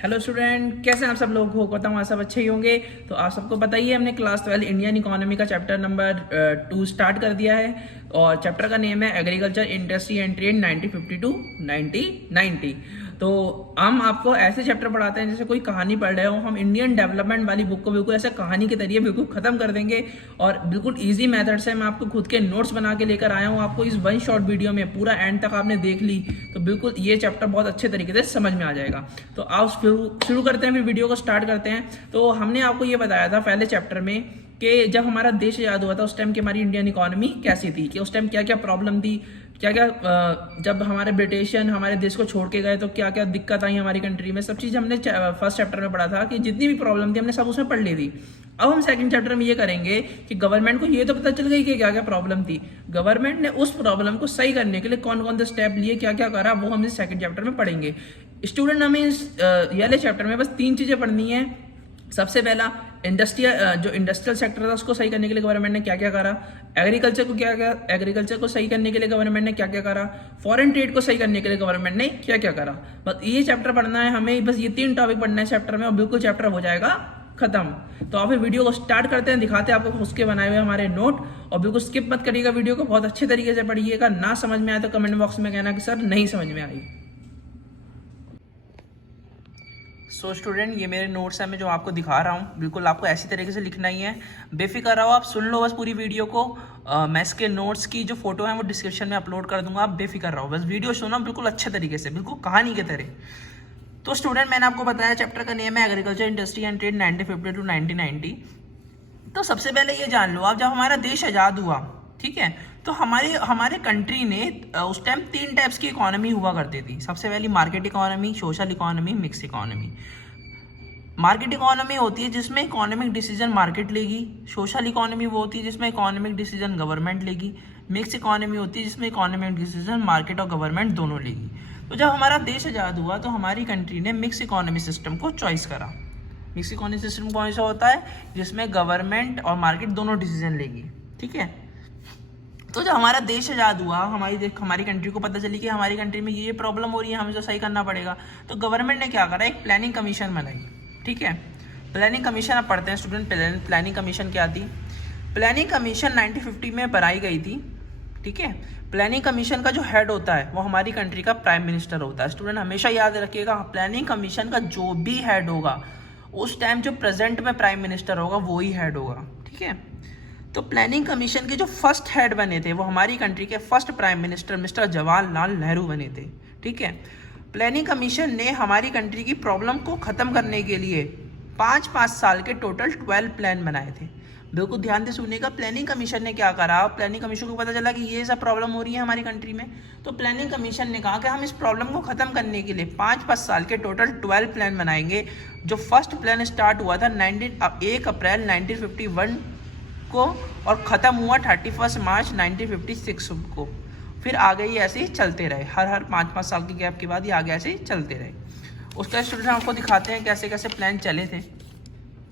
Hello student, कैसे हैं आप सब लोग? होता हूँ आप सब अच्छे ही होंगे। तो आप सबको पता ही है, हमने क्लास 12 इंडियन इकोनॉमी का चैप्टर नंबर 2 स्टार्ट कर दिया है और चैप्टर का नेम है एग्रीकल्चर इंडस्ट्री एंड ट्रेड 1952 1990। तो हम आपको ऐसे चैप्टर पढ़ाते हैं जैसे कोई कहानी पढ़ रहे हो। हम इंडियन डेवलपमेंट वाली बुक को बिल्कुल ऐसे कहानी के तरीके बिल्कुल खत्म कर देंगे और बिल्कुल ईजी मेथड से मैं आपको खुद के नोट्स बना के लेकर आया हूँ। आपको इस वन शॉर्ट वीडियो में पूरा एंड तक आपने देख ली तो बिल्कुल ये चैप्टर बहुत अच्छे तरीके से समझ में आ जाएगा। तो आओ शुरू करते हैं, फिर वीडियो को स्टार्ट करते हैं। तो हमने आपको ये बताया था पहले चैप्टर में कि जब हमारा देश आज़ाद हुआ था उस टाइम की हमारी इंडियन इकोनॉमी कैसी थी, कि उस टाइम क्या क्या प्रॉब्लम थी, क्या क्या जब हमारे ब्रिटिशियन हमारे देश को छोड़ के गए तो क्या क्या दिक्कत आई हमारी कंट्री में। सब चीज़ हमने फर्स्ट चैप्टर में पढ़ा था कि जितनी भी प्रॉब्लम थी हमने सब उसमें पढ़ ली थी। अब हम सेकंड चैप्टर में ये करेंगे कि गवर्नमेंट को ये तो पता चल गई कि क्या क्या प्रॉब्लम थी, गवर्नमेंट ने उस प्रॉब्लम को सही करने के लिए कौन कौन से स्टेप लिए, क्या क्या करा, वो हम इस सेकंड चैप्टर में पढ़ेंगे। स्टूडेंट, हमें इस वाले चैप्टर में बस 3 चीज़ें पढ़नी है। सबसे पहला जो इंडस्ट्रियल सेक्टर था उसको सही करने के लिए गवर्नमेंट ने क्या क्या करा, एग्रीकल्चर को सही करने के लिए गवर्नमेंट ने क्या क्या करा, फॉरेन ट्रेड को सही करने के लिए गवर्नमेंट ने क्या क्या करा। बस ये चैप्टर पढ़ना है हमें, बस ये 3 टॉपिक पढ़ना है चैप्टर में और बिल्कुल चैप्टर हो जाएगा खत्म। तो आप वीडियो को स्टार्ट करते हैं, दिखाते हैं आपको उसके बनाए हुए हमारे नोट और बिल्कुल स्किप मत करिएगा, वीडियो को बहुत अच्छे तरीके से पढ़िएगा। ना समझ में आए तो कमेंट बॉक्स में कहना कि सर नहीं समझ में आई। सो स्टूडेंट, ये मेरे नोट्स हैं मैं जो आपको दिखा रहा हूँ, बिल्कुल आपको ऐसी तरीके से लिखना ही है। बेफिक्र रहो, आप सुन लो बस पूरी वीडियो को। मैं इसके नोट्स की जो फोटो है वो डिस्क्रिप्शन में अपलोड कर दूंगा, आप बेफिक्र रहो, बस वीडियो सुनो बिल्कुल अच्छे तरीके से, बिल्कुल कहानी की तरह। तो स्टूडेंट, मैंने आपको बताया चैप्टर का नेम है agriculture industry and trade 1950 to 1990। तो सबसे पहले ये जान लो आप, जब हमारा देश आज़ाद हुआ, ठीक है, तो हमारे कंट्री ने उस टाइम 3 टाइप्स की इकोनॉमी हुआ करती थी। सबसे पहली market economy, social economy, mix economy. Market economy होती है जिसमें इकोनॉमिक डिसीजन मार्केट लेगी। सोशल इकोनॉमी वो होती है जिसमें इकोनॉमिक डिसीजन गवर्नमेंट लेगी। मिक्स इकोनॉमी होती है जिसमें इकोनॉमिक डिसीजन मार्केट और गवर्नमेंट दोनों लेगी। तो जब हमारा देश आज़ाद हुआ तो हमारी कंट्री ने मिक्स इकोनॉमी सिस्टम को चॉइस करा। मिक्स इकोनॉमी सिस्टम कौन सा होता है? जिसमें गवर्नमेंट और मार्केट दोनों डिसीजन लेगी, ठीक है। तो जब हमारा देश आज़ाद हुआ, हमारी कंट्री को पता चली कि हमारी कंट्री में ये प्रॉब्लम हो रही है, हमें तो सही करना पड़ेगा। तो गवर्नमेंट ने क्या करा, एक प्लानिंग कमीशन बनाई, ठीक है। प्लानिंग कमीशन आप पढ़ते हैं स्टूडेंट। प्लानिंग कमीशन क्या थी? प्लानिंग कमीशन 1950 में बनाई गई थी, ठीक है। प्लानिंग कमीशन का जो हेड होता है वो हमारी कंट्री का प्राइम मिनिस्टर होता है। स्टूडेंट हमेशा याद रखिएगा, प्लानिंग कमीशन का जो भी हेड होगा उस टाइम जो प्रेजेंट में प्राइम मिनिस्टर होगा वो ही हेड होगा, ठीक है। तो प्लानिंग कमीशन के जो फर्स्ट हेड बने थे वो हमारी कंट्री के first prime minister mister Jawaharlal Nehru बने थे, ठीक है। प्लानिंग कमीशन ने हमारी कंट्री की प्रॉब्लम को ख़त्म करने के लिए 5-5 साल के टोटल 12 प्लान बनाए थे। बिल्कुल ध्यान से सुनिएगा, प्लानिंग कमीशन ने क्या करा, प्लानिंग कमीशन को पता चला कि ये सब प्रॉब्लम हो रही है हमारी कंट्री में, तो प्लानिंग कमीशन ने कहा कि हम इस प्रॉब्लम को ख़त्म करने के लिए 5-5 साल के टोटल 12 प्लान बनाएंगे। जो फर्स्ट प्लान स्टार्ट हुआ था 1 अप्रैल 1951 को और ख़त्म हुआ 31 मार्च 1956 को। फिर आगे ही ऐसे ही चलते रहे, हर 5-5 साल के गैप के बाद ही आगे ऐसे ही चलते रहे। उसका स्टूडेंट आपको दिखाते हैं कैसे कैसे प्लान चले थे।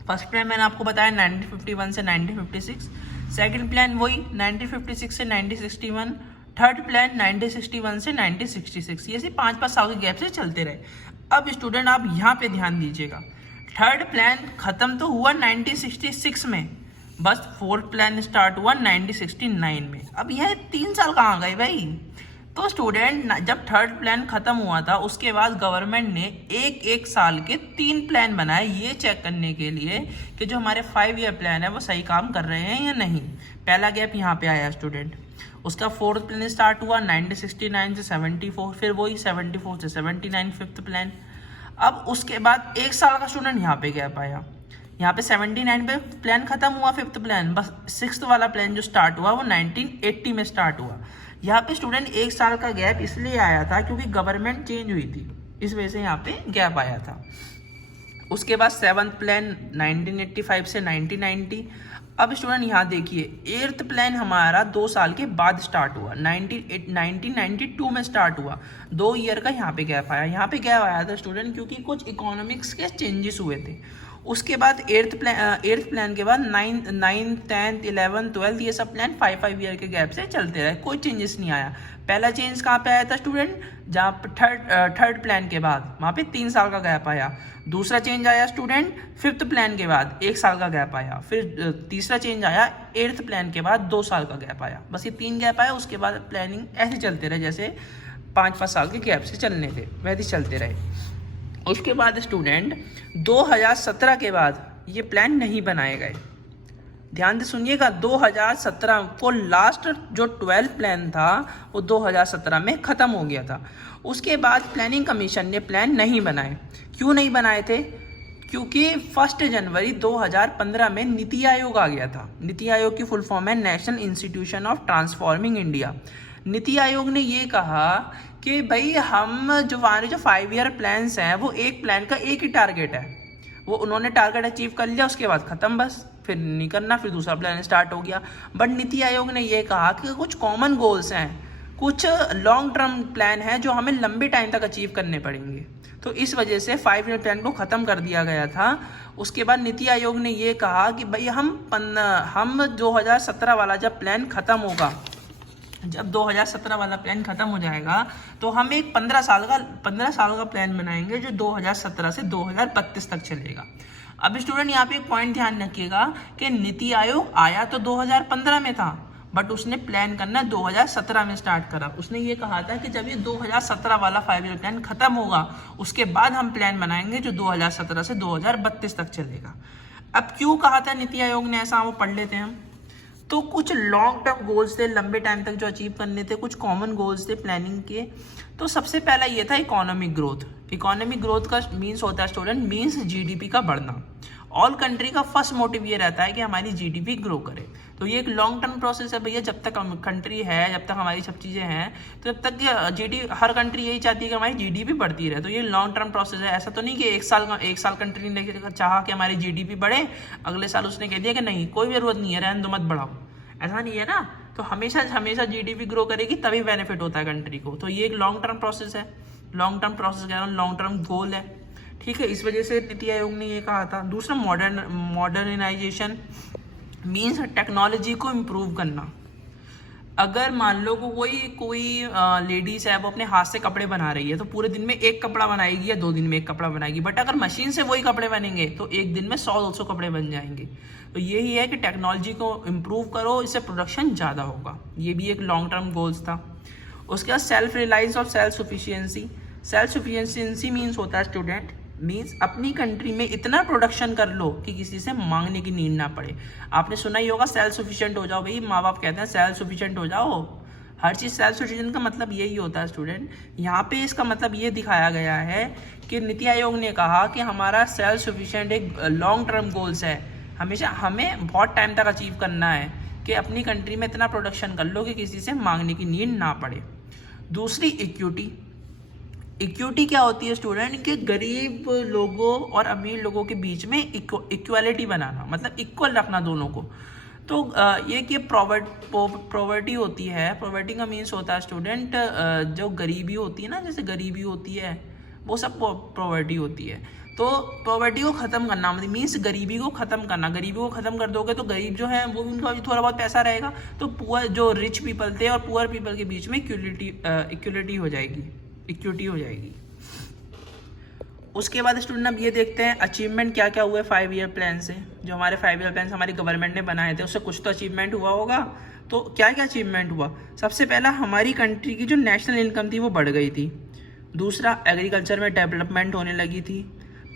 फर्स्ट प्लान मैंने आपको बताया 1951 से 1956, सेकंड प्लान वही 1956 से 1961, थर्ड प्लान 1961 से 1966। ये 5-5 साल के गैप से चलते रहे। अब स्टूडेंट आप यहाँ पे ध्यान दीजिएगा, थर्ड प्लान ख़त्म तो हुआ 1966 में, बस फोर्थ प्लान स्टार्ट हुआ 1969 में। अब यह 3 साल कहाँ गए भाई? तो स्टूडेंट जब थर्ड प्लान खत्म हुआ था उसके बाद गवर्नमेंट ने एक साल के 3 प्लान बनाए, ये चेक करने के लिए कि जो हमारे 5 ईयर प्लान है वो सही काम कर रहे हैं या नहीं। पहला गैप यहाँ पे आया स्टूडेंट। उसका फोर्थ प्लान स्टार्ट हुआ 1969 से 74, फिर वही 74 से 79 फिफ्थ प्लान। अब उसके बाद 1 साल का स्टूडेंट यहाँ पे गैप आया। यहाँ पे 79 पे प्लान खत्म हुआ, फिफ्थ प्लान, बस 6th वाला प्लान जो स्टार्ट हुआ वो 1980 में स्टार्ट हुआ। यहाँ पे स्टूडेंट 1 साल का गैप इसलिए आया था क्योंकि गवर्नमेंट चेंज हुई थी, इस वजह से यहाँ पे गैप आया था। उसके बाद 7th प्लान 1985 से 1990। अब स्टूडेंट यहाँ देखिए 8th प्लान हमारा 2 साल के बाद स्टार्ट हुआ, 1992 में स्टार्ट हुआ। 2 ईयर का यहाँ पे गैप आया। यहाँ पे गैप आया था स्टूडेंट क्योंकि कुछ इकोनॉमिक्स के चेंजेस हुए थे। उसके बाद एट्थ प्लान के बाद 9th 10th 11th 12th ये सब प्लान 5 ईयर के गैप से चलते रहे, कोई चेंजेस नहीं आया। पहला चेंज कहाँ पे आया था स्टूडेंट, जहाँ पे थर्ड प्लान के बाद वहाँ पे 3 साल का गैप आया। दूसरा चेंज आया स्टूडेंट 5th प्लान के बाद 1 साल का गैप आया। फिर तीसरा चेंज आया 8th प्लान के बाद 2 साल का गैप आया। बस ये 3 गैप आया, उसके बाद प्लानिंग ऐसे चलते रहे जैसे 5-5 साल के गैप से चलने थे वैसे चलते रहे। उसके बाद स्टूडेंट 2017 के बाद ये प्लान नहीं बनाए गए। ध्यान से सुनिएगा, 2017 को लास्ट जो 12 प्लान था वो 2017 में ख़त्म हो गया था। उसके बाद प्लानिंग कमीशन ने प्लान नहीं बनाए। क्यों नहीं बनाए थे? क्योंकि 1 जनवरी 2015 में नीति आयोग आ गया था। नीति आयोग की फुल फॉर्म है national institution of transforming India. NITI Aayog ने ये कहा कि भाई हम जो हमारे जो 5 ईयर प्लान्स हैं वो एक प्लान का एक ही टारगेट है, वो उन्होंने टारगेट अचीव कर लिया, उसके बाद ख़त्म, बस फिर नहीं करना, फिर दूसरा प्लान स्टार्ट हो गया। बट नीति आयोग ने ये कहा कि कुछ कॉमन गोल्स हैं, कुछ लॉन्ग टर्म प्लान है जो हमें लंबे टाइम तक अचीव करने पड़ेंगे, तो इस वजह से 5 ईयर प्लान को ख़त्म कर दिया गया था। उसके बाद नीति आयोग ने ये कहा कि भाई हम 2017 वाला जब प्लान ख़त्म होगा, जब 2017 वाला प्लान ख़त्म हो जाएगा तो हम एक 15 साल का प्लान बनाएंगे जो 2017 से 2032 तक चलेगा। अब स्टूडेंट यहाँ पे एक पॉइंट ध्यान रखिएगा कि नीति आयोग आया तो 2015 में था, बट उसने प्लान करना 2017 में स्टार्ट करा। उसने ये कहा था कि जब ये 2017 वाला 5 ईयर प्लान ख़त्म होगा उसके बाद हम प्लान बनाएंगे जो 2017 से 2032 तक चलेगा। अब क्यों कहा था नीति आयोग ने ऐसा, वो पढ़ लेते हैं हम। तो कुछ लॉन्ग टर्म गोल्स थे, लंबे टाइम तक जो अचीव करने थे, कुछ कॉमन गोल्स थे प्लानिंग के। तो सबसे पहला ये था इकोनॉमिक ग्रोथ। इकोनॉमिक ग्रोथ का मीन्स होता है स्टूडेंट, मीन्स जीडीपी का बढ़ना। ऑल कंट्री का फर्स्ट मोटिव ये रहता है कि हमारी जीडीपी ग्रो करे। तो ये एक लॉन्ग टर्म प्रोसेस है भैया, जब तक कंट्री है, जब तक हमारी सब चीज़ें हैं, तो जब तक हर कंट्री यही चाहती है कि हमारी जीडीपी बढ़ती रहे। तो ये लॉन्ग टर्म प्रोसेस है। ऐसा तो नहीं कि एक साल कंट्री ने चाहा कि हमारी जीडीपी बढ़े, अगले साल उसने कह दिया कि नहीं कोई ज़रूरत नहीं है, रहने दो, मत बढ़ाओ, ऐसा नहीं है ना। तो हमेशा जीडीपी ग्रो करेगी तभी बेनिफिट होता है कंट्री को। तो ये एक लॉन्ग टर्म प्रोसेस है, लॉन्ग टर्म प्रोसेस कह रहा हूँ, लॉन्ग टर्म गोल है, ठीक है। इस वजह से नीति आयोग ने ये कहा था। दूसरा मॉडर्नाइजेशन मीन्स टेक्नोलॉजी को इम्प्रूव करना। अगर मान लो कोई लेडीज़ है, वो अपने हाथ से कपड़े बना रही है, तो पूरे दिन में एक कपड़ा बनाएगी या 2 दिन में एक कपड़ा बनाएगी। बट अगर मशीन से वही कपड़े बनेंगे तो एक दिन में 100-200 कपड़े बन जाएंगे। तो यही है कि टेक्नोलॉजी को इम्प्रूव करो, इससे प्रोडक्शन ज़्यादा होगा। ये भी एक लॉन्ग टर्म गोल्स था। उसके बाद सेल्फ रिलायंस और self sufficiency. Self sufficiency means होता है स्टूडेंट, मीन्स अपनी कंट्री में इतना प्रोडक्शन कर लो कि किसी से मांगने की नीड ना पड़े। आपने सुना ही होगा सेल्फ सफिशिएंट हो जाओ, भाई माँ बाप कहते हैं सेल्फ सफिशिएंट हो जाओ। हर चीज़ सेल्फ सफिशिएंट का मतलब यही होता है स्टूडेंट। यहाँ पे इसका मतलब ये दिखाया गया है कि नीति आयोग ने कहा कि हमारा सेल्फ सफिशिएंट एक लॉन्ग टर्म गोल्स है, हमेशा हमें बहुत टाइम तक अचीव करना है कि अपनी कंट्री में इतना प्रोडक्शन कर लो कि किसी से मांगने की नीड ना पड़े। दूसरी इक्विटी। इक्विटी क्या होती है स्टूडेंट, कि गरीब लोगों और अमीर लोगों के बीच में इक्वालिटी बनाना, मतलब इक्वल रखना दोनों को। तो ये कि पॉवर्टी होती है। पॉवर्टी का मीन्स होता है स्टूडेंट, जो गरीबी होती है ना, जैसे गरीबी होती है वो सब पॉवर्टी होती है। तो पॉवर्टी को ख़त्म करना मतलब मीन्स गरीबी को ख़त्म करना। गरीबी को ख़त्म कर दोगे तो गरीब जो है वो उनका भी थोड़ा बहुत पैसा रहेगा, तो पुअर जो रिच पीपल थे और पुअर पीपल के बीच में इक्वलिटी हो जाएगी, इक्विटी हो जाएगी। उसके बाद स्टूडेंट अब ये देखते हैं अचीवमेंट क्या क्या हुए 5 ईयर प्लान से। जो हमारे 5 ईयर प्लान हमारी गवर्नमेंट ने बनाए थे उससे कुछ तो अचीवमेंट हुआ होगा। तो क्या क्या अचीवमेंट हुआ? सबसे पहला, हमारी कंट्री की जो नेशनल इनकम थी वो बढ़ गई थी। दूसरा, एग्रीकल्चर में डेवलपमेंट होने लगी थी।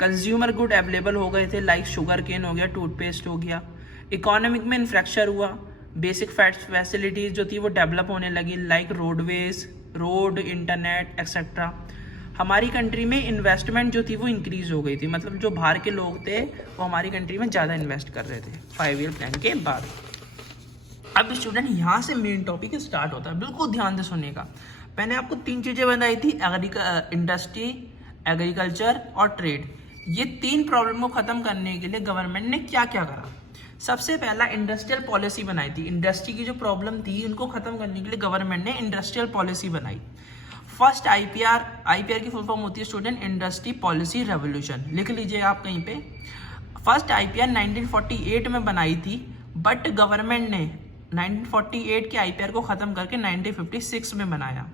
कंज्यूमर गुड अवेलेबल हो गए थे, लाइक शुगर केन हो गया, टूथपेस्ट हो गया। इकोनॉमिक में इंफ्रास्ट्रक्चर हुआ, बेसिक फैसिलिटीज़ जो थी वो डेवलप होने लगी, like roadways, road, internet etcetera. हमारी कंट्री में इन्वेस्टमेंट जो थी वो इंक्रीज़ हो गई थी, मतलब जो बाहर के लोग थे वो हमारी कंट्री में ज़्यादा इन्वेस्ट कर रहे थे 5 ईयर प्लान के बाद। अब स्टूडेंट यहाँ से मेन टॉपिक स्टार्ट होता है, बिल्कुल ध्यान से सुनिएगा। मैंने आपको 3 चीज़ें बताई थी, इंडस्ट्री, एग्रीकल्चर और ट्रेड। ये 3 प्रॉब्लम को ख़त्म करने के लिए गवर्नमेंट ने क्या क्या करा? सबसे पहला इंडस्ट्रियल पॉलिसी बनाई थी। इंडस्ट्री की जो प्रॉब्लम थी उनको ख़त्म करने के लिए गवर्नमेंट ने इंडस्ट्रियल पॉलिसी बनाई। फर्स्ट आईपीआर की फुल फॉर्म होती है स्टूडेंट इंडस्ट्री पॉलिसी रेवोल्यूशन। लिख लीजिए आप कहीं पे। फर्स्ट आईपीआर 1948 में बनाई थी, बट गवर्नमेंट ने 1948 के आईपीआर को ख़त्म करके 1956 में बनाया।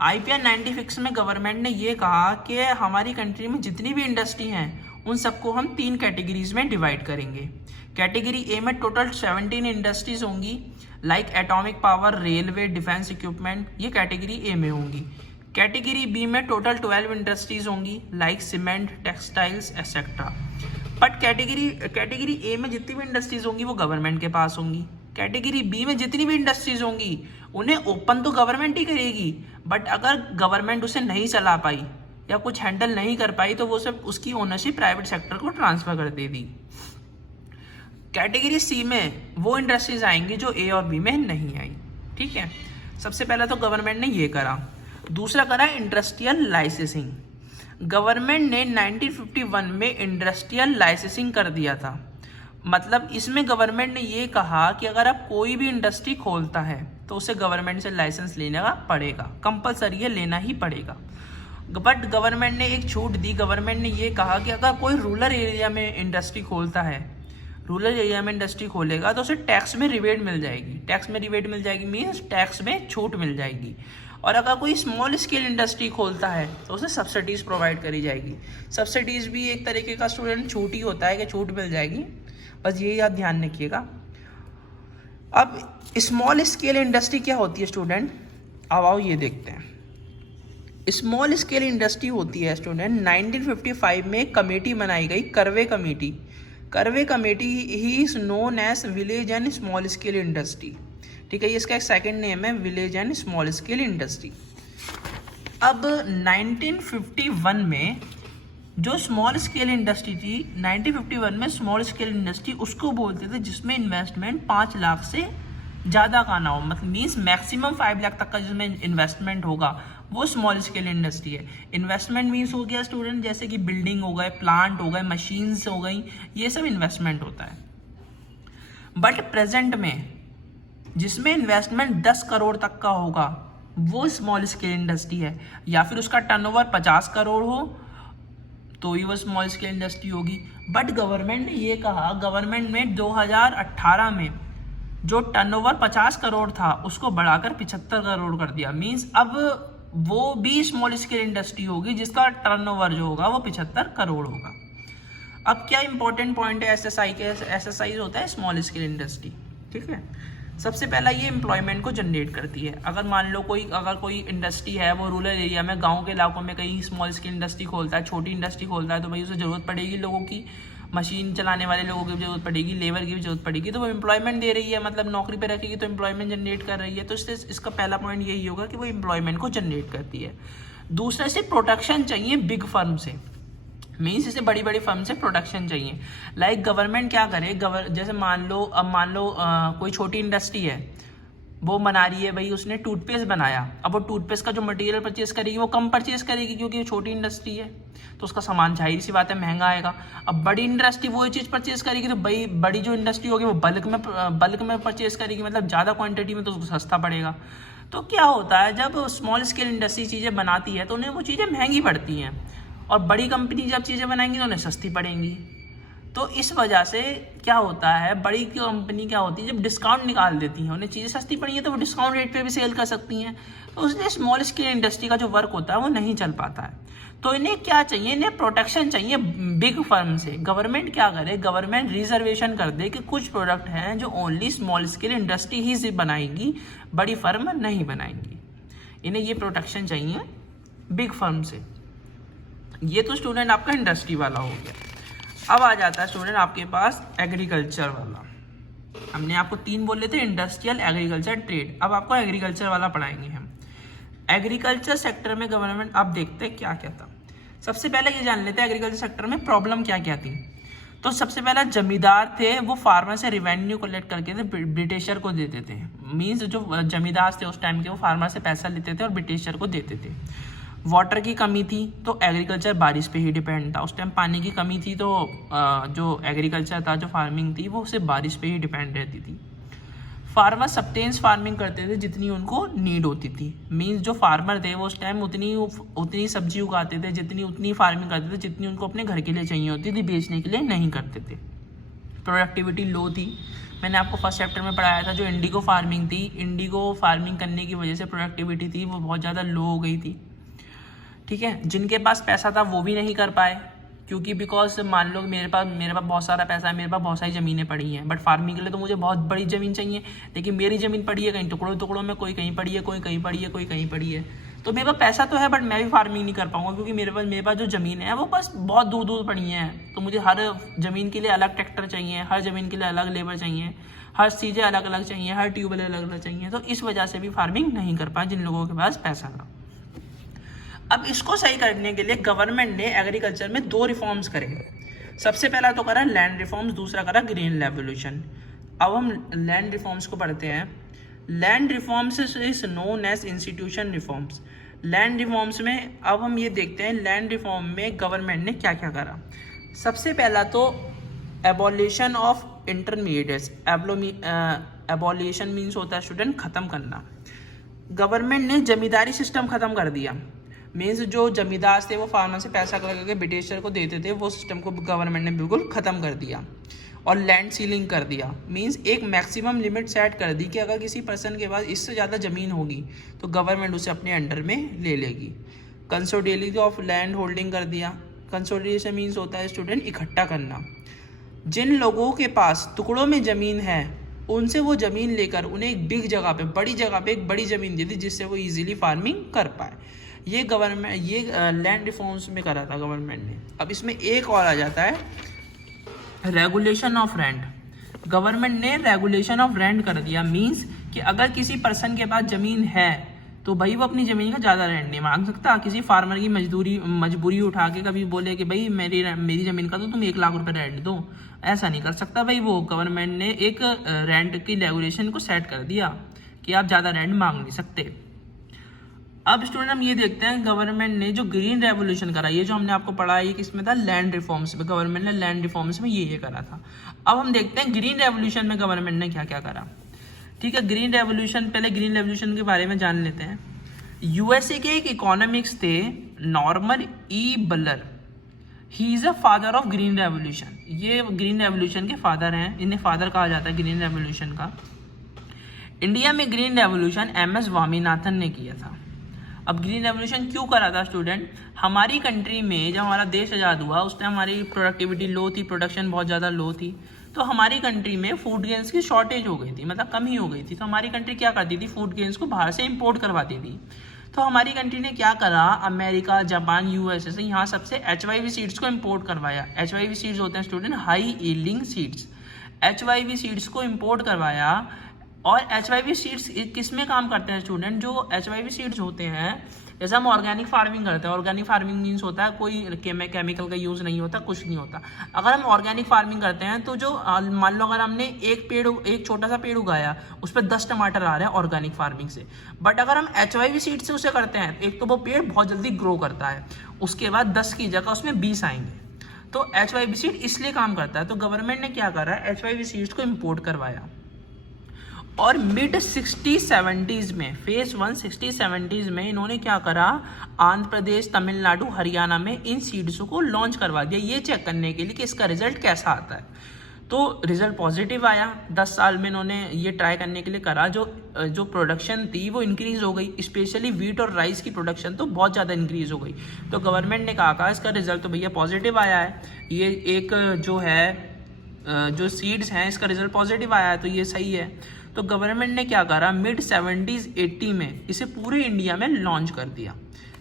आईपीआर 96 में गवर्नमेंट ने ये कहा कि हमारी कंट्री में जितनी भी इंडस्ट्री हैं उन सबको हम 3 कैटेगरीज में डिवाइड करेंगे। कैटेगरी ए में टोटल 17 इंडस्ट्रीज होंगी, like atomic power, railway, defence equipment, ये कैटेगरी ए में होंगी। कैटेगरी बी में टोटल 12 इंडस्ट्रीज होंगी, like cement, textiles etcetera. But category A में जितनी भी इंडस्ट्रीज होंगी वो गवर्नमेंट के पास होंगी। कैटेगरी बी में जितनी भी इंडस्ट्रीज होंगी उन्हें ओपन तो गवर्नमेंट ही करेगी, बट अगर गवर्नमेंट उसे नहीं चला पाई या कुछ हैंडल नहीं कर पाई तो वो सब उसकी ओनरशिप प्राइवेट सेक्टर को ट्रांसफर कर देगी। कैटेगरी सी में वो इंडस्ट्रीज आएंगी जो ए और बी में नहीं आई। ठीक है, सबसे पहला तो गवर्नमेंट ने ये करा। दूसरा करा इंडस्ट्रियल लाइसेंसिंग। गवर्नमेंट ने 1951 में इंडस्ट्रियल लाइसेंसिंग कर दिया था। मतलब इसमें गवर्नमेंट ने ये कहा कि अगर आप कोई भी इंडस्ट्री खोलता है तो उसे गवर्नमेंट से लाइसेंस लेने का पड़ेगा, कंपलसरी है, लेना ही पड़ेगा। बट गवर्नमेंट ने एक छूट दी। गवर्नमेंट ने ये कहा कि अगर कोई रूरल एरिया में इंडस्ट्री खोलता है, रूरल एरिया में इंडस्ट्री खोलेगा तो उसे टैक्स में रिबेट मिल जाएगी। टैक्स में रिबेट मिल जाएगी मीन्स टैक्स में छूट मिल जाएगी। और अगर कोई स्मॉल स्केल इंडस्ट्री खोलता है तो उसे सब्सिडीज़ प्रोवाइड करी जाएगी। सब्सिडीज़ भी एक तरीके का स्टूडेंट छूट ही होता है कि छूट मिल जाएगी, बस ये याद ध्यान रखिएगा। अब स्मॉल स्केल इंडस्ट्री क्या होती है स्टूडेंट, अब आओ ये देखते हैं। स्मॉल स्केल इंडस्ट्री होती है स्टूडेंट 1955 में कमेटी बनाई गई, Karve committee. Karve committee he is known as village and small scale industry. ठीक है, ये इसका एक सेकंड नेम है, village and small scale industry. अब 1951 में जो स्मॉल स्केल इंडस्ट्री थी, 1951 में स्मॉल स्केल इंडस्ट्री उसको बोलते थे जिसमें इन्वेस्टमेंट 5 लाख से ज़्यादा का ना हो, मतलब मीन्स मैक्सिमम 5 लाख तक का जिसमें इन्वेस्टमेंट होगा वो स्मॉल स्केल इंडस्ट्री है। इन्वेस्टमेंट मीन्स हो गया स्टूडेंट जैसे कि बिल्डिंग हो गए, प्लांट हो गए, मशीन्स हो गई, ये सब इन्वेस्टमेंट होता है। बट प्रेजेंट में जिसमें इन्वेस्टमेंट 10 करोड़ तक का होगा वो स्मॉल स्केल इंडस्ट्री है, या फिर उसका टर्नओवर 50 करोड़ हो तो ही वो स्मॉल स्केल इंडस्ट्री होगी। बट गवर्नमेंट ने ये कहा, गवर्नमेंट में 2018 में जो टर्नओवर 50 करोड़ था उसको बढ़ाकर 75 करोड़ कर दिया। मीन्स अब वो भी स्मॉल स्केल इंडस्ट्री होगी जिसका टर्नओवर जो होगा वो 75 करोड़ होगा। अब क्या इंपॉर्टेंट पॉइंट है एसएसआई के, एसएसआई होता है स्मॉल स्केल इंडस्ट्री। ठीक है, सबसे पहला ये एम्प्लॉयमेंट को जनरेट करती है। अगर मान लो अगर कोई इंडस्ट्री है वो रूरल एरिया में, गांव के इलाकों में कहीं स्मॉल स्केल इंडस्ट्री खोलता है, छोटी इंडस्ट्री खोलता है, तो भाई उसे ज़रूरत पड़ेगी लोगों की, मशीन चलाने वाले लोगों की भी जरूरत पड़ेगी, लेबर की भी जरूरत पड़ेगी, तो वो एम्प्लॉयमेंट दे रही है, मतलब नौकरी पे रखेगी तो एम्प्लॉयमेंट जनरेट कर रही है। तो इसका पहला पॉइंट यही होगा कि वो एम्प्लॉयमेंट को जनरेट करती है। दूसरा, इसे प्रोटेक्शन चाहिए बिग फर्म से, मीन्स इसे बड़ी बड़ी फर्म से प्रोटेक्शन चाहिए। लाइक गवर्नमेंट क्या करे, जैसे मान लो कोई छोटी इंडस्ट्री है, वो बना रही है, भाई उसने टूथपेस्ट बनाया, अब वो टूथपेस्ट का जो मटेरियल परचेस करेगी वो कम परचेस करेगी क्योंकि वो छोटी इंडस्ट्री है, तो उसका सामान जाहिर सी बात है महंगा आएगा। अब बड़ी इंडस्ट्री वो चीज़ परचेस करेगी तो भाई बड़ी जो इंडस्ट्री होगी वो बल्क में परचेस करेगी, मतलब ज़्यादा क्वांटिटी में, तो उसको सस्ता पड़ेगा। तो क्या होता है, जब स्मॉल स्केल इंडस्ट्री चीज़ें बनाती है तो उन्हें वो चीज़ें महंगी पड़ती हैं, और बड़ी कंपनी जब चीज़ें बनाएंगी तो उन्हें सस्ती पड़ेंगी। तो इस वजह से क्या होता है, बड़ी कंपनी क्या होती है, जब डिस्काउंट निकाल देती हैं, उन्हें चीज़ें सस्ती पड़ी हैं तो वो डिस्काउंट रेट पे भी सेल कर सकती हैं, तो इसलिए स्मॉल स्केल इंडस्ट्री का जो वर्क होता है वो नहीं चल पाता है। तो इन्हें क्या चाहिए, इन्हें प्रोटेक्शन चाहिए बिग फर्म से। गवर्नमेंट क्या करे, गवर्नमेंट रिजर्वेशन कर दे कि कुछ प्रोडक्ट हैं जो ओनली स्मॉल स्केल इंडस्ट्री ही बनाएगी, बड़ी फर्म नहीं बनाएंगी। इन्हें ये प्रोटेक्शन चाहिए बिग फर्म से। ये तो स्टूडेंट आपका इंडस्ट्री वाला हो गया। अब आ जाता है स्टूडेंट आपके पास एग्रीकल्चर वाला। हमने आपको 3 बोले थे, इंडस्ट्रियल, एग्रीकल्चर, ट्रेड। अब आपको एग्रीकल्चर वाला पढ़ाएंगे हम। एग्रीकल्चर सेक्टर में गवर्नमेंट, अब देखते हैं क्या क्या था। सबसे पहले ये जान लेते हैं एग्रीकल्चर सेक्टर में प्रॉब्लम क्या क्या थी। तो सबसे पहला, जमींदार थे वो फार्मर से रेवेन्यू कलेक्ट करके ब्रिटिशर को देते थे। मीन्स जो जमींदार थे उस टाइम के वो फार्मर से पैसा लेते थे और ब्रिटिशर को देते थे। वाटर की कमी थी तो एग्रीकल्चर बारिश पे ही डिपेंड था। उस टाइम पानी की कमी थी तो जो एग्रीकल्चर था, जो फार्मिंग थी, वो सिर्फ बारिश पे ही डिपेंड रहती थी। फार्मर सब्टेंस फार्मिंग करते थे जितनी उनको नीड होती थी। मीन्स जो फार्मर थे वो उस टाइम उतनी सब्जी उगाते थे उतनी फार्मिंग करते थे जितनी उनको अपने घर के लिए चाहिए होती थी, बेचने के लिए नहीं करते थे। प्रोडक्टिविटी लो थी। मैंने आपको फर्स्ट चैप्टर में पढ़ाया था जो इंडिगो फार्मिंग थी, इंडिगो फार्मिंग करने की वजह से प्रोडक्टिविटी थी वो बहुत ज़्यादा लो हो गई थी। ठीक है, जिनके पास पैसा था वो भी नहीं कर पाए, क्योंकि बिकॉज मान लो मेरे पास बहुत सारा पैसा है, मेरे पास बहुत सारी ज़मीनें पड़ी हैं, बट फार्मिंग के लिए तो मुझे बहुत बड़ी ज़मीन चाहिए, लेकिन मेरी ज़मीन पड़ी है कहीं टुकड़ों टुकड़ों में, कोई कहीं पड़ी है, कोई कहीं पड़ी है, कोई कहीं पड़ी है। तो मेरे पास पैसा तो है बट मैं भी फार्मिंग नहीं कर पाऊंगा, क्योंकि मेरे पास जो ज़मीन है वो बस बहुत दूर दूर पड़ी है। तो मुझे हर ज़मीन के लिए अलग ट्रैक्टर चाहिए, हर ज़मीन के लिए अलग लेबर चाहिए, हर चीज़ें अलग अलग चाहिए, हर ट्यूबवेल अलग अलग चाहिए। तो इस वजह से भी फार्मिंग नहीं कर पाए जिन लोगों के पास पैसा था। अब इसको सही करने के लिए गवर्नमेंट ने एग्रीकल्चर में 2 रिफॉर्म्स करे। सबसे पहला तो करा लैंड रिफॉर्म्स, दूसरा करा ग्रीन रेवोल्यूशन। अब हम लैंड रिफॉर्म्स को पढ़ते हैं। Land reforms is known as institution reforms. Land reforms में अब हम ये देखते हैं लैंड रिफॉर्म में गवर्नमेंट ने क्या क्या करा। सबसे पहला तो abolition of intermediates. Abolition means होता है स्टूडेंट ख़त्म करना। गवर्नमेंट ने जमींदारी सिस्टम ख़त्म कर दिया। मीन्स जो जमींदार थे वो फार्मर से पैसा करके ब्रिटिशर को देते थे, वो सिस्टम को गवर्नमेंट ने बिल्कुल ख़त्म कर दिया। और लैंड सीलिंग कर दिया। मीन्स एक मैक्सिमम लिमिट सेट कर दी कि अगर किसी पर्सन के पास इससे ज़्यादा ज़मीन होगी तो गवर्नमेंट उसे अपने अंडर में ले लेगी। कंसोलिडेशन ऑफ लैंड होल्डिंग कर दिया। कंसोलिडेशन मीन्स होता है स्टूडेंट इकट्ठा करना। जिन लोगों के पास टुकड़ों में ज़मीन है उनसे वो ज़मीन लेकर उन्हें एक बिग जगह पे, बड़ी जगह पे एक बड़ी ज़मीन दी थी जिससे वो ईजिली फार्मिंग कर पाए। ये लैंड रिफॉर्म्स में करा था गवर्नमेंट ने। अब इसमें एक और आ जाता है रेगुलेशन ऑफ रेंट। गवर्नमेंट ने रेगुलेशन ऑफ रेंट कर दिया। मीन्स कि अगर किसी पर्सन के पास ज़मीन है तो भाई वो अपनी ज़मीन का ज़्यादा रेंट नहीं मांग सकता। किसी फार्मर की मजबूरी उठा के कभी बोले कि भाई मेरी ज़मीन का तो तुम 1 लाख रुपए रेंट दो, ऐसा नहीं कर सकता भाई। वो गवर्नमेंट ने एक रेंट की रेगुलेशन को सेट कर दिया कि आप ज़्यादा रेंट मांग नहीं सकते। अब स्टूडेंट हम ये देखते हैं गवर्नमेंट ने जो ग्रीन रेवोल्यूशन करा, ये जो हमने आपको पढ़ा ये किसमें था, लैंड रिफॉर्म्स में। गवर्नमेंट ने लैंड रिफॉर्म्स में ये करा था। अब हम देखते हैं ग्रीन रेवोल्यूशन में गवर्नमेंट ने क्या क्या करा। ठीक है, ग्रीन रेवोल्यूशन, पहले ग्रीन रेवोल्यूशन के बारे में जान लेते हैं। यूएसए के एक इकोनॉमिक्स थे Norman E Borlaug, he is a father of green revolution. ये ग्रीन रेवोल्यूशन के फादर हैं, इन्हें फादर कहा जाता है ग्रीन रेवोल्यूशन का। इंडिया में ग्रीन रेवोल्यूशन MS स्वामीनाथन ने किया था। अब ग्रीन रेवोल्यूशन क्यों करा था स्टूडेंट, हमारी कंट्री में जब हमारा देश आज़ाद हुआ उस टाइम हमारी प्रोडक्टिविटी लो थी, प्रोडक्शन बहुत ज़्यादा लो थी। तो हमारी कंट्री में फूड ग्रेन्स की शॉर्टेज हो गई थी, मतलब कमी हो गई थी। तो हमारी कंट्री क्या करती थी, फूड ग्रेन्स को बाहर से इंपोर्ट करवाती थी। तो हमारी कंट्री ने क्या करा, अमेरिका, जापान, USA से यहाँ सबसे HYV सीड्स को इम्पोर्ट करवाया। HYV सीड्स होते हैं student high yielding seeds. HYV seeds को इम्पोर्ट करवाया। और HYV सीड्स किस में काम करते हैं स्टूडेंट, जो HYV सीड्स होते हैं, जैसे हम ऑर्गेनिक फार्मिंग करते हैं। ऑर्गेनिक फार्मिंग मीन्स होता है कोई केमिकल का यूज़ नहीं होता, कुछ नहीं होता। अगर हम ऑर्गेनिक फार्मिंग करते हैं तो जो मान लो अगर हमने एक छोटा सा पेड़ उगाया उस पर 10 टमाटर आ रहे हैं ऑर्गेनिक फार्मिंग से। बट अगर हम HYV सीड से उसे करते हैं, एक तो वो पेड़ बहुत जल्दी ग्रो करता है, उसके बाद 10 की जगह उसमें 20 आएंगे। तो HYV सीड इसलिए काम करता है। तो गवर्नमेंट ने क्या करा, HYV सीड्स को इम्पोर्ट करवाया। और मिड 60-70s में, फेज 1 60-70s में इन्होंने क्या करा, आंध्र प्रदेश, तमिलनाडु, हरियाणा में इन सीड्स को लॉन्च करवा दिया, ये चेक करने के लिए कि इसका रिजल्ट कैसा आता है। तो रिजल्ट पॉजिटिव आया। 10 साल में इन्होंने ये ट्राई करने के लिए करा। जो प्रोडक्शन थी वो इंक्रीज हो गई, स्पेशली वीट और राइस की प्रोडक्शन तो बहुत ज़्यादा इंक्रीज हो गई। तो गवर्नमेंट ने कहा इसका रिजल्ट तो भैया पॉजिटिव आया है, ये एक जो है जो सीड्स हैं इसका रिजल्ट पॉजिटिव आया है तो ये सही है। तो गवर्नमेंट ने क्या करा, मिड 70s-80 में इसे पूरे इंडिया में लॉन्च कर दिया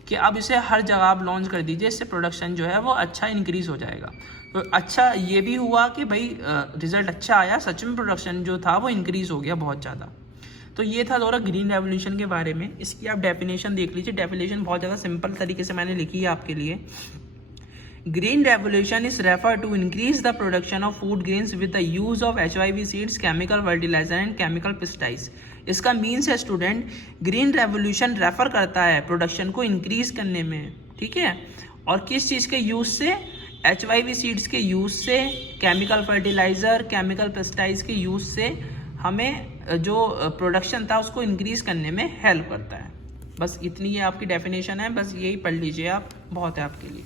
कि अब इसे हर जगह आप लॉन्च कर दीजिए, इससे प्रोडक्शन जो है वो अच्छा इंक्रीज़ हो जाएगा। तो अच्छा ये भी हुआ कि भाई रिजल्ट अच्छा आया, सच में प्रोडक्शन जो था वो इंक्रीज़ हो गया बहुत ज़्यादा। तो ये था थोड़ा ग्रीन रेवोल्यूशन के बारे में। इसकी आप डेफिनेशन देख लीजिए, डेफिनेशन बहुत ज़्यादा सिंपल तरीके से मैंने लिखी है आपके लिए। Green revolution is referred to increase the production of food grains with the use of HYV seeds, chemical fertilizer and chemical pesticides। इसका मीन्स है स्टूडेंट, ग्रीन रेवोल्यूशन रेफर करता है प्रोडक्शन को इंक्रीज करने में, ठीक है। और किस चीज़ के यूज़ से, HYV सीड्स के यूज़ से, केमिकल फर्टिलाइज़र, केमिकल पेस्टिसाइड्स के यूज़ से हमें जो प्रोडक्शन था उसको इंक्रीज करने में हेल्प करता है। बस इतनी ये आपकी डेफिनेशन है, बस यही पढ़ लीजिए आप, बहुत है आपके लिए।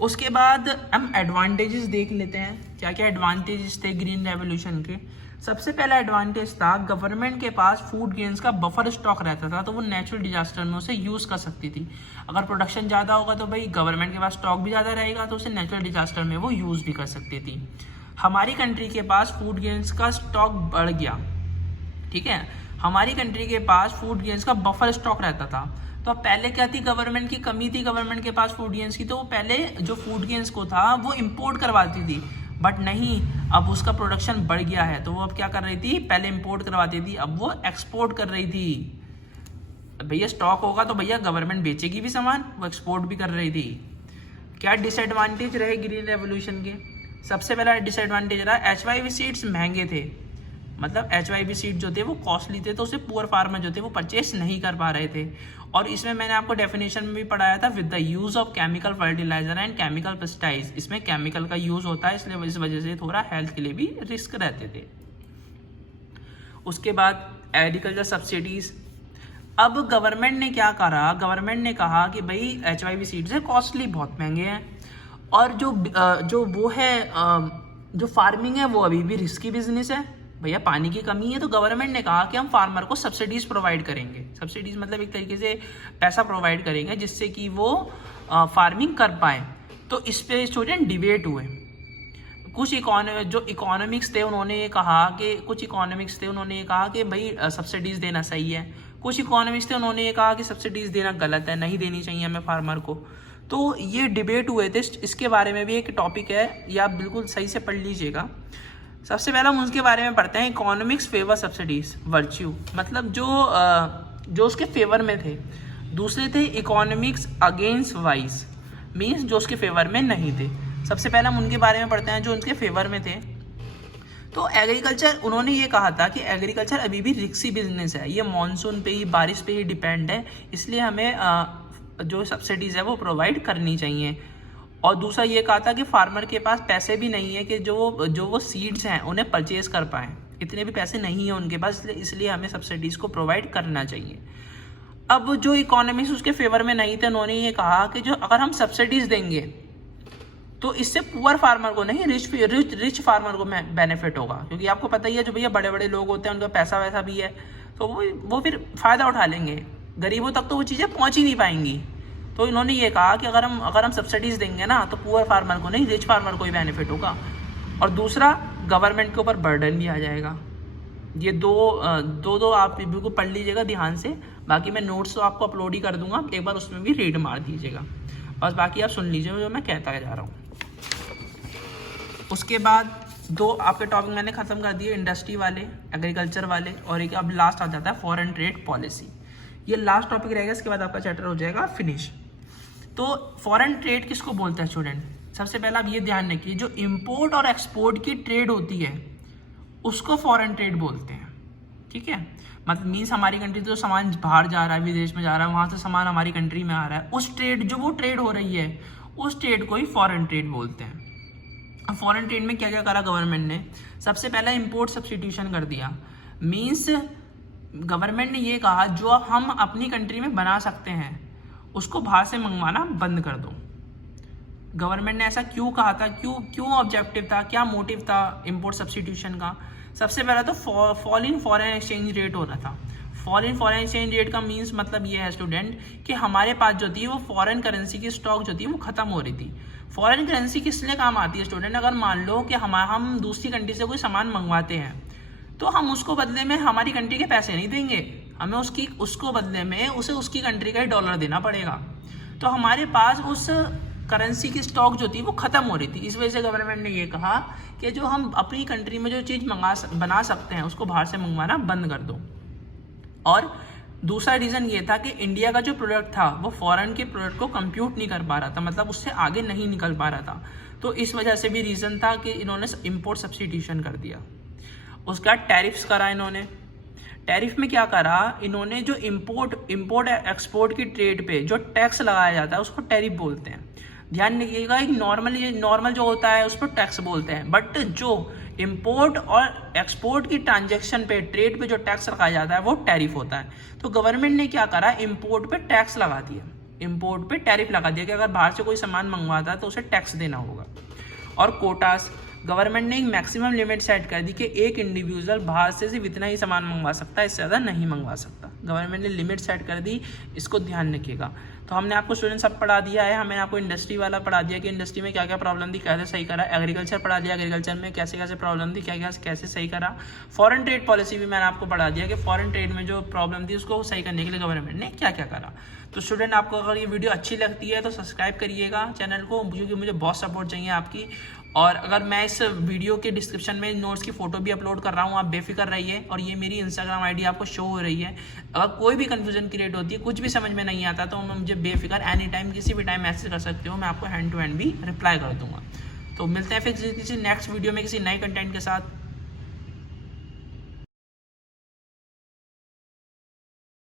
उसके बाद हम एडवांटेजेस देख लेते हैं, क्या क्या एडवांटेजेस थे ग्रीन रेवोल्यूशन के। सबसे पहला एडवांटेज था गवर्नमेंट के पास फूड ग्रेन्स का बफर स्टॉक रहता था, तो वो नेचुरल डिजास्टर में उसे यूज़ कर सकती थी। अगर प्रोडक्शन ज़्यादा होगा तो भाई गवर्नमेंट के पास स्टॉक भी ज़्यादा रहेगा, तो उसे नेचुरल डिजास्टर में वो यूज़ भी कर सकती थी। हमारी कंट्री के पास फूड ग्रेन्स का स्टॉक बढ़ गया, ठीक है, हमारी कंट्री के पास फूड ग्रेन्स का बफर स्टॉक रहता था। तो पहले क्या थी, गवर्नमेंट की कमी थी गवर्नमेंट के पास फूड ग्रेन्स की, तो वो पहले जो फूड ग्रेन्स को था वो इंपोर्ट करवाती थी। बट नहीं, अब उसका प्रोडक्शन बढ़ गया है, तो वो अब क्या कर रही थी, पहले इंपोर्ट करवाती थी, अब वो एक्सपोर्ट कर रही थी। भैया स्टॉक होगा तो भैया गवर्नमेंट बेचेगी भी सामान, वो एक्सपोर्ट भी कर रही थी। क्या डिसएडवांटेज रहे ग्रीन रेवोल्यूशन के? सबसे पहला डिसएडवांटेज रहा HYV सीड्स महंगे थे, मतलब HYV सीड जो थे वो कॉस्टली थे, तो उसे पुअर फार्मर जो थे वो परचेस नहीं कर पा रहे थे। और इसमें मैंने आपको डेफिनेशन में भी पढ़ाया था, with the use of chemical fertiliser and chemical pesticides, इसमें केमिकल का यूज होता है, इसलिए इस वजह से थोड़ा हेल्थ के लिए भी रिस्क रहते थे। उसके बाद एग्रीकल्चर सब्सिडीज। अब गवर्नमेंट ने क्या करा, गवर्नमेंट ने कहा कि भाई HYV सीड्स है कॉस्टली, बहुत महंगे हैं, और जो वो है जो फार्मिंग है वो अभी भी रिस्की बिजनेस है, भैया पानी की कमी है, तो गवर्नमेंट ने कहा कि हम फार्मर को सब्सिडीज प्रोवाइड करेंगे। सब्सिडीज मतलब एक तरीके से पैसा प्रोवाइड करेंगे जिससे कि वो फार्मिंग कर पाए। तो इस पे स्टूडेंट डिबेट हुए। कुछ इकोनॉमिक्स थे उन्होंने ये कहा कि भाई सब्सिडीज देना सही है। कुछ इकोनॉमिक्स थे उन्होंने ये कहा कि सब्सिडीज देना गलत है, नहीं देनी चाहिए हमें फार्मर को। तो ये डिबेट हुए थे, इसके बारे में भी एक टॉपिक है, ये आप बिल्कुल सही से पढ़ लीजिएगा। सबसे पहला हम उसके बारे में पढ़ते हैं, इकोनॉमिक्स फेवर सब्सिडीज वर्च्यू, मतलब जो उसके फेवर में थे। दूसरे थे इकोनॉमिक्स अगेंस्ट वाइज, मीन्स जो उसके फेवर में नहीं थे। सबसे पहले हम उनके बारे में पढ़ते हैं जो उनके फेवर में थे। तो एग्रीकल्चर, उन्होंने ये कहा था कि एग्रीकल्चर अभी भी रिस्की बिजनेस है, ये मानसून पे ही, बारिश पे ही डिपेंड है, इसलिए हमें जो सब्सिडीज़ है वो प्रोवाइड करनी चाहिए। और दूसरा ये कहा था कि फार्मर के पास पैसे भी नहीं है कि जो वो सीड्स हैं उन्हें परचेज कर पाएँ, इतने भी पैसे नहीं है उनके पास, इसलिए हमें सब्सिडीज़ को प्रोवाइड करना चाहिए। अब जो इकोनॉमिक्स उसके फेवर में नहीं थे, उन्होंने ये कहा कि जो अगर हम सब्सिडीज़ देंगे तो इससे पुअर फार्मर को नहीं, रिच फार्मर को बेनिफिट होगा, क्योंकि आपको पता ही है जो भैया बड़े बड़े लोग होते हैं उनका पैसा वैसा भी है, तो वो फिर फ़ायदा उठा लेंगे, गरीबों तक तो वो चीज़ें पहुँच ही नहीं पाएंगी। तो इन्होंने ये कहा कि अगर हम सब्सिडीज़ देंगे ना तो पुअर फार्मर को नहीं, रिच फार्मर को ही बेनिफिट होगा। और दूसरा, गवर्नमेंट के ऊपर बर्डन भी आ जाएगा। ये दो आप बिल्कुल पढ़ लीजिएगा ध्यान से, बाकी मैं नोट्स तो आपको अपलोड ही कर दूंगा, एक बार उसमें भी रीड मार दीजिएगा, बस बाकी आप सुन लीजिए जो मैं कहता जा रहा हूँ। उसके बाद दो आपके टॉपिक मैंने ख़त्म कर दिए, इंडस्ट्री वाले, एग्रीकल्चर वाले, और एक अब लास्ट आ जाता है फॉरेन ट्रेड पॉलिसी। ये लास्ट टॉपिक रहेगा, इसके बाद आपका चैप्टर हो जाएगा फिनिश। तो फॉरेन ट्रेड किसको बोलते हैं स्टूडेंट? सबसे पहला आप ये ध्यान रखिए, जो इंपोर्ट और एक्सपोर्ट की ट्रेड होती है उसको फॉरेन ट्रेड बोलते हैं, ठीक है। मतलब मीन्स हमारी कंट्री से जो सामान बाहर जा रहा है, विदेश में जा रहा है, वहाँ से सामान हमारी कंट्री में आ रहा है, उस ट्रेड, जो वो ट्रेड हो रही है उस ट्रेड को ही फॉरेन ट्रेड बोलते हैं। अब फॉरेन ट्रेड में क्या क्या करा गवर्नमेंट ने? सबसे पहला इंपोर्ट सब्स्टिट्यूशन कर दिया। मीन्स गवर्नमेंट ने ये कहा जो हम अपनी कंट्री में बना सकते हैं उसको बाहर से मंगवाना बंद कर दो। गवर्नमेंट ने ऐसा क्यों कहा था, क्यों ऑब्जेक्टिव था, क्या मोटिव था इंपोर्ट सब्स्टिट्यूशन का? सबसे पहला तो fall in foreign exchange rate हो रहा था। Fall in foreign exchange rate का मीन्स मतलब ये है स्टूडेंट कि हमारे पास जो थी वो फॉरेन करेंसी की स्टॉक जो थी वो खत्म हो रही थी। फॉरेन करेंसी किस लिए काम आती है स्टूडेंट? अगर मान लो कि हम दूसरी कंट्री से कोई सामान मंगवाते हैं तो हम उसको बदले में हमारी कंट्री के पैसे नहीं देंगे, हमें उसको बदले में उसकी कंट्री का ही डॉलर देना पड़ेगा। तो हमारे पास उस करेंसी की स्टॉक जो थी वो ख़त्म हो रही थी। इस वजह से गवर्नमेंट ने ये कहा कि जो हम अपनी कंट्री में जो चीज़ बना सकते हैं उसको बाहर से मंगवाना बंद कर दो। और दूसरा रीज़न ये था कि इंडिया का जो प्रोडक्ट था वो फॉरेन के प्रोडक्ट को कंप्यूट नहीं कर पा रहा था, मतलब उससे आगे नहीं निकल पा रहा था। तो इस वजह से भी रीज़न था कि इन्होंने इंपोर्ट सब्स्टिट्यूशन कर दिया। उसका टैरिफ्स करा इन्होंने। टैरिफ में क्या करा इन्होंने, जो इंपोर्ट एक्सपोर्ट की ट्रेड पे जो टैक्स लगाया जाता है उसको टैरिफ बोलते हैं। ध्यान रखिएगा, एक नॉर्मल जो होता है उस पर टैक्स बोलते हैं, बट जो इंपोर्ट और एक्सपोर्ट की ट्रांजैक्शन पे, ट्रेड पे जो टैक्स लगाया जाता है वो टैरिफ होता है। तो गवर्नमेंट ने क्या करा, इंपोर्ट पे टैक्स लगा दिया, इंपोर्ट पे टैरिफ लगा दिया कि अगर बाहर से कोई सामान मंगवाता है तो उसे टैक्स देना होगा। और कोटास, गवर्नमेंट ने एक मैक्सिमम लिमिट सेट कर दी कि एक इंडिविजुअल बाहर से सिर्फ इतना ही सामान मंगवा सकता है, इससे ज़्यादा नहीं मंगवा सकता। गवर्नमेंट ने लिमिट सेट कर दी, इसको ध्यान रखिएगा। तो हमने आपको स्टूडेंट सब पढ़ा दिया है, हमने आपको इंडस्ट्री वाला पढ़ा दिया कि इंडस्ट्री में क्या क्या प्रॉब्लम थी, कैसे सही करा। एग्रीकल्चर पढ़ा दिया, एग्रीकल्चर में कैसे कैसे प्रॉब्लम थी, क्या क्या कैसे सही करा। फॉरेन ट्रेड पॉलिसी भी मैंने आपको पढ़ा दिया कि फॉरेन ट्रेड में जो प्रॉब्लम थी उसको सही करने के लिए गवर्नमेंट ने क्या क्या करा। तो स्टूडेंट, आपको अगर ये वीडियो अच्छी लगती है तो सब्सक्राइब करिएगा चैनल को, क्योंकि मुझे बहुत सपोर्ट चाहिए आपकी। और अगर मैं इस वीडियो के डिस्क्रिप्शन में नोट्स की फ़ोटो भी अपलोड कर रहा हूँ, आप बेफिक्र रहिए। और ये मेरी इंस्टाग्राम आईडी आपको शो हो रही है। अगर कोई भी कन्फ्यूजन क्रिएट होती है, कुछ भी समझ में नहीं आता, तो मुझे बेफिक्र एनी टाइम किसी भी टाइम मैसेज कर सकते हो, मैं आपको हैंड टू हैंड भी रिप्लाई कर दूँगा। तो मिलते हैं फिर किसी नेक्स्ट वीडियो में किसी नए कंटेंट के साथ।